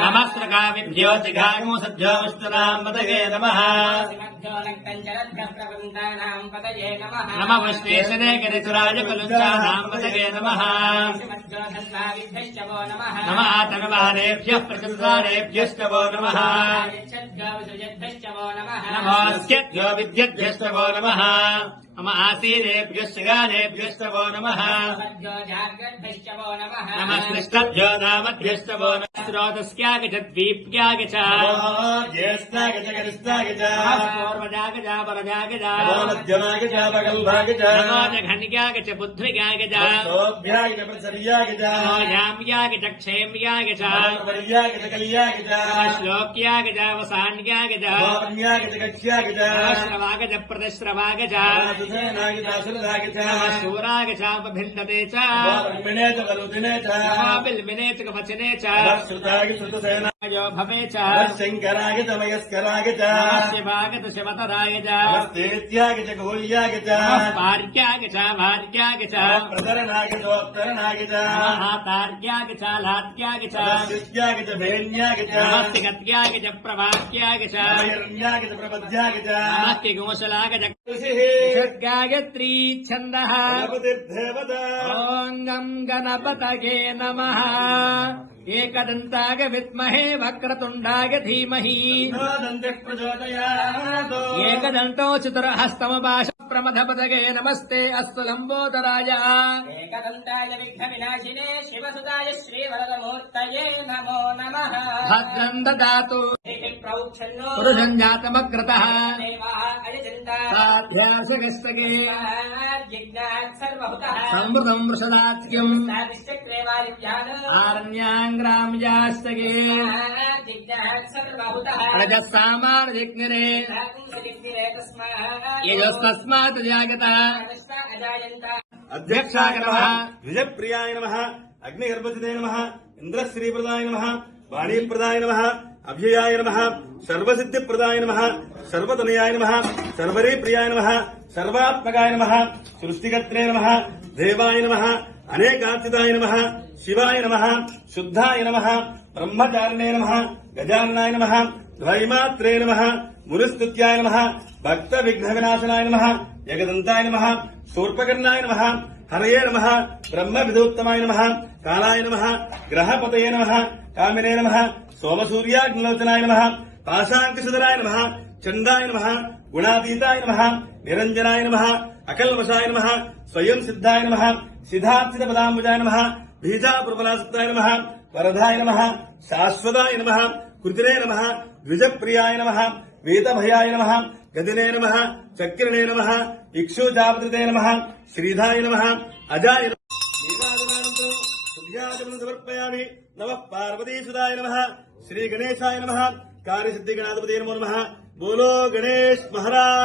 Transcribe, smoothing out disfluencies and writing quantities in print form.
नमस्त्रकाविभ्यो जिघागमो सद्यो विष्णुनां पतये नमः नमः विश्वेशने गिरिसुराज कलुञ्चानां पतये नमः नमः आतनवानेभ्यः प्रचुरानेभ्यश्च वो नमः नमोऽस्यभ्यो विद्यभ्यश्च वो नमः नम आसीनेभ्यश्च गानेभ्यश्च वो नमः नमः कृष्णभ्यो नामभ्यश्च वो नमः स्रोतस्यागच्छद्वीप्यागच्छ ज्येष्ठागच्छ गरिष्ठागच्छ पूर्वजागच्छ परजागच्छ मध्यमागच्छ पगल्भागच्छ नमो जघन्यागच्छ बुद्ध्विगागच्छ सोऽभ्यागच्छ प्रसर्यागच्छ नमो याम्यागच्छ क्षेम्यागच्छ पर्यागच्छ कल्यागच्छ श्लोक्यागच्छ वसान्यागच्छ वाम्यागच्छ गच्छ्यागच्छ श्रवागच्छ प्रतिश्रवागच्छ शूरागच्छाभिन्दते च वरुदिने च बिल्विने च वचने च श्रुतायो भवे च शङ्कराय च मयस्कराय च शिवागत शिवतराय च तेत्याग च गोल्याग च पार्याग च भार्याग च प्रतरणाय चोत्तरणाय च हातार्याग च लात्याग च शिष्याग च भेन्याग च गत्याग च प्रभात्याग च हिरण्याग च प्रपद्याग च नमस्ते गोशलाग च गायत्री छन्दः ॐ गं गणपतये नमः एकदन्ताय विद्महे वक्रतुण्डाय धीमहि एकदन्तो चतुर्हस्तमपाश प्रमथपतये नमस्ते अस्तु लम्बोदराय एकदन्ताय विघ्नविनाशिने शिवसुताय श्रीवरदमूर्तये नमो नमः भद्रं ददातु पुरुषं जातमग्रतः साध्यासगस्तगे समृतं वृषदात्यम् आरण्याङ्ग्राम्यास्तगे रजस्सामानजिग्निरे यजस्तस्मात् जागतः अध्यक्षाय नमः द्विजप्रियाय नमः अग्निगर्भजिते नमः इन्द्रश्रीप्रदाय नमः वाणीप्रदाय नमः अभ्ययाय नमः सर्वसिद्धिप्रदाय नमः सर्वतनयाय नमः सर्वरीप्रियाय नमः सर्वात्मकाय नमः सृष्टिकर्त्रे नमः देवाय नमः अनेकार्चिताय नमः शिवाय नमः शुद्धाय नमः ब्रह्मचारिणे नमः गजाननाय नमः द्वैमात्रे नमः मुनिस्तुत्याय नमः भक्तविघ्नविनाशनाय नमः जगदन्ताय नमः शूर्पकर्णाय नमः हरये नमः ब्रह्मविदोत्तमाय नमः कालाय नमः ग्रहपतये नमः कामिने नमः सोमसूर्याग्निलोचनाय नमः पाशाङ्कुशधराय नमः चण्डाय नमः गुणातीताय नमः निरञ्जनाय नमः अकल्मषाय नमः स्वयं सिद्धाय नमः सिद्धार्थितपदाम्बुजाय नमः बीजापुरफलासक्ताय नमः वरदाय नमः शाश्वताय नमः कृतिने नमः द्विजप्रियाय नमः वेदभयाय नमः गदिने नमः चक्रिणे नमः इक्षुजापत्रिते नमः श्रीधाय नमः अजाय समर्पयामि नमः पार्वतीसुताय नमः श्री गणेशाय नमः कार्यसिद्धिगणाधिपतये नमो नमः बोलो गणेश महाराज।